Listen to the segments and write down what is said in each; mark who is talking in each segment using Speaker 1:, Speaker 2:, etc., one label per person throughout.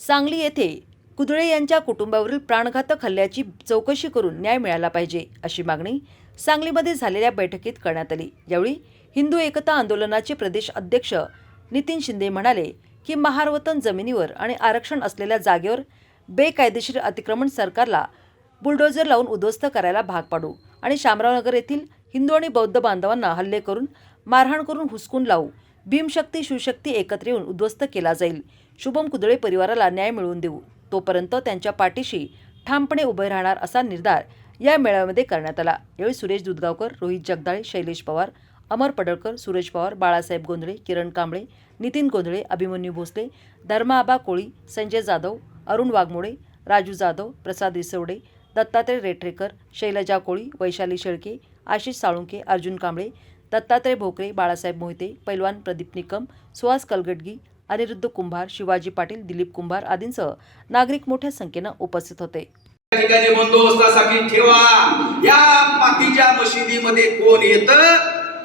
Speaker 1: सांगली येथे कुदळे यांच्या कुटुंबावरील प्राणघातक हल्ल्याची चौकशी करून न्याय मिळाला पाहिजे अशी मागणी सांगलीमध्ये झालेल्या बैठकीत करण्यात आली. यावेळी हिंदू एकता आंदोलनाचे प्रदेश अध्यक्ष नितीन शिंदे म्हणाले की महारवतन जमिनीवर आणि आरक्षण असलेल्या जागेवर बेकायदेशीर अतिक्रमण सरकारला बुलडोझर लावून उद्ध्वस्त करायला भाग पाडू आणि शामरावनगर येथील हिंदू आणि बौद्ध बांधवांना हल्ले करून मारहाण करून हुसकून लावू भीमशक्ती शिवशक्ती एकत्र येऊन उद्ध्वस्त केला जाईल. शुभम कुदळे परिवाराला न्याय मिळवून देऊ. तोपर्यंत त्यांच्या पाठीशी ठामपणे उभे राहणार असा निर्धार या मेळाव्यामध्ये करण्यात आला. यावेळी सुरेश दुधगावकर रोहित जगदाळे शैलेश पवार अमर पडळकर सुरेश पवार बाळासाहेब गोंधळे किरण कांबळे नितीन गोंधळे अभिमन्यू भोसले धर्माबा कोळी संजय जाधव अरुण वाघमोडे राजू जाधव प्रसाद रिसवडे दत्तात्रय रेठरेकर शैलजा कोळी वैशाली शेळके आशिष साळुंके अर्जुन कांबळे दत्तात्रय भोकरे बाळासाहेब मोहिते पैलवान प्रदीप निकम सुहास कलगडगी अनिरुद्ध कुंभार शिवाजी पाटील दिलीप कुंभार आदींसह नागरिक मोठ्या संख्येनं उपस्थित होते.
Speaker 2: ठिकाणी बंदोबस्तासाठी ठेवा. या बाकीच्या मशिदीमध्ये कोण येत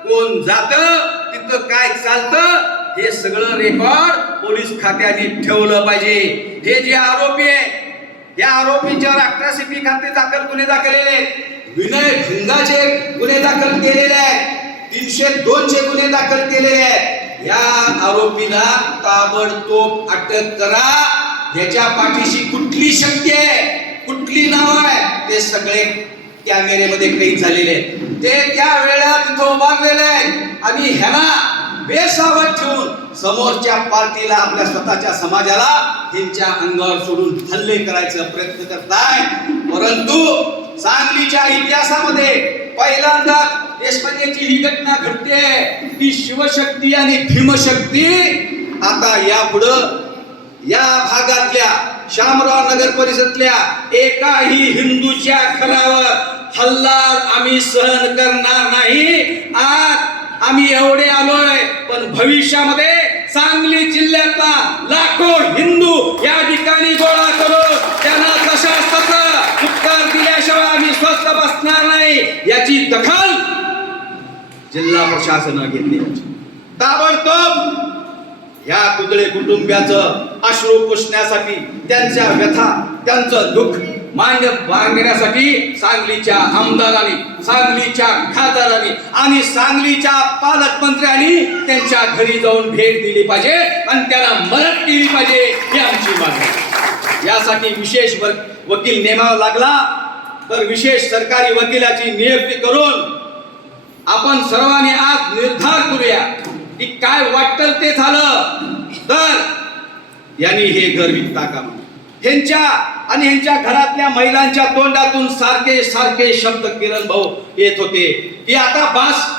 Speaker 2: कोण जात तिथं काय चालतं हे सगळं रेकॉर्ड पोलीस खात्याने ठेवलं पाहिजे. हे जे आरोपी आहे या आरोपींच्यावर अट्रॉसिटी खाते दाखल गुन्हे दाखल केलेले विनय भिंगाचे गुन्हे दाखल केलेले आहेत. तीनशे दोनशे गुन्हे दाखल केलेले आहेत. या आरोपीला ताबडतोब अटक करा. ह्याच्या पाठीशी कुठली शक्ती आहे? कुठली नाव आहे ते सगळे कॅमेरेमध्ये कैद झालेले ते त्या वेळा तिथं उभारलेले आहेत. आणि ह्याला बेसावत ठेवून समोरच्या पार्टीला आपल्या स्वतःच्या समाजाला ह्यांच्या अंगावर सोडून हल्ले करायचा प्रयत्न करताय परंतु सांगलीच्या इतिहासामध्ये पहिल्यांदा देशपांडेची ही घटना घडते. ती शिवशक्ती आणि भीमशक्ती आता यापुढं या भागातल्या शामराव नगर परिषदल्या एकाही हिंदूच्या घरावर हल्ला आम्ही सहन करणार नाही. आज आम्ही एवढे आलोय पण भविष्यामध्ये सांगली जिल्ह्यातला लाखो हिंदू या ठिकाणी गोळा करून त्यांना तशा तसा उत्तर दिल्याशिवाय आम्ही स्वस्थ बसणार नाही. याची दखल जिल्हा प्रशासनं घेतली ताबडतोब या कुदळे कुटुंबियाचं अश्रू पुसण्यासाठी त्यांच्या व्यथा त्यांचं दुःख मांड बांधण्यासाठी सांगलीच्या आमदारांनी सांगलीच्या खासदारांनी आणि सांगलीच्या पालकमंत्र्यांनी त्यांच्या घरी जाऊन भेट दिली पाहिजे आणि त्यांना मदत केली पाहिजे ही आमची मागणी आहे. यासाठी विशेष वकील नेमावा लागला तर विशेष सरकारी वकिलाची नियुक्ती करून आपण सर्वांनी आज निर्धार करूया की काय वाटतं ते झालं. तर यांनी हे घर विकता का ह्यांच्या आणि ह्यांच्या घरातल्या महिलांच्या तोंडातून सारखे सारखे शब्द किरण भाऊ येत होते की आता बास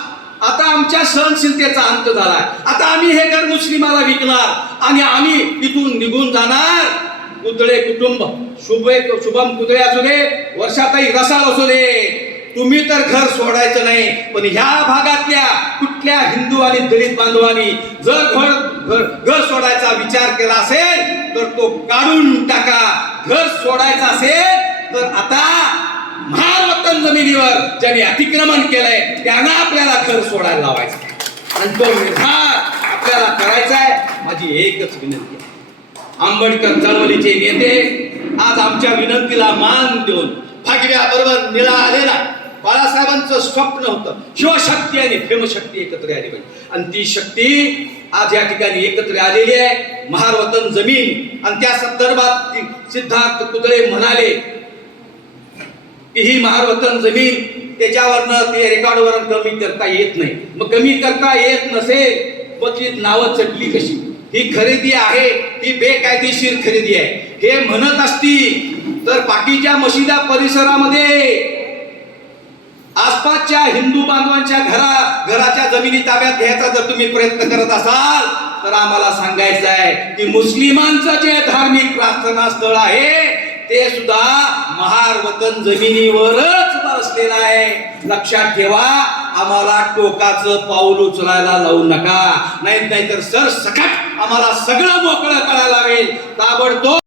Speaker 2: आता आमच्या सहनशीलतेचा अंत झालाय. आता आम्ही हे घर मुस्लिमाला विकणार आणि आम्ही तिथून निघून जाणार. कुदळे कुटुंब शुभे शुभम कुदळे असू दे वर्षाताई रसाळ असू दे तुम्ही तर घर सोडायचं नाही पण ह्या भागातल्या कुठल्या हिंदू आणि दलित बांधवांनी जर घर घर घर सोडायचा विचार केला असेल तर तो काढून टाका. घर सोडायचा असेल तर आता महारवतन जमिनीवर ज्यांनी अतिक्रमण केलंय त्यांना आपल्याला घर सोडायला लावायचं आणि तो निर्धार आपल्याला करायचा आहे. माझी एकच विनंती आहे. आंबेडकर चळवळीचे नेते आज आमच्या विनंतीला मान देऊन फागव्या बरोबर निळा आलेला बाळासाहेबांचं स्वप्न होतं. शिवशक्ती आणि फेमशक्ती एकत्र आली पाहिजे. आणि ती शक्ती आज या ठिकाणी एकत्र आलेली आहे. महारवतन जमीन. आणि त्या संदर्भात सिद्धार्थ पुतळे म्हणाले की ही महारवतन जमीन त्याच्यावरनं ते रेकॉर्डवर कमी करता येत नाही. मग कमी करता येत नसेल मग ती नावं चटली कशी? ही खरेदी आहे ही बेकायदेशीर खरेदी आहे. हे म्हणत असतील तर बाकीच्या मशिदा परिसरामध्ये आसपासच्या हिंदू बांधवांच्या घरा घराच्या जमिनी ताब्यात घ्यायचा जर तुम्ही प्रयत्न करत असाल तर आम्हाला सांगायचं आहे की मुस्लिमांचं जे धार्मिक प्रार्थना स्थळ आहे ते सुद्धा महार वतन जमिनीवरच बसलेलं आहे. लक्षात ठेवा आम्हाला टोकाचं पाऊल उचलायला लावू नका. नाही नाहीतर सर सकट आम्हाला सगळं मोकळं करायला लागेल. ताबडतोब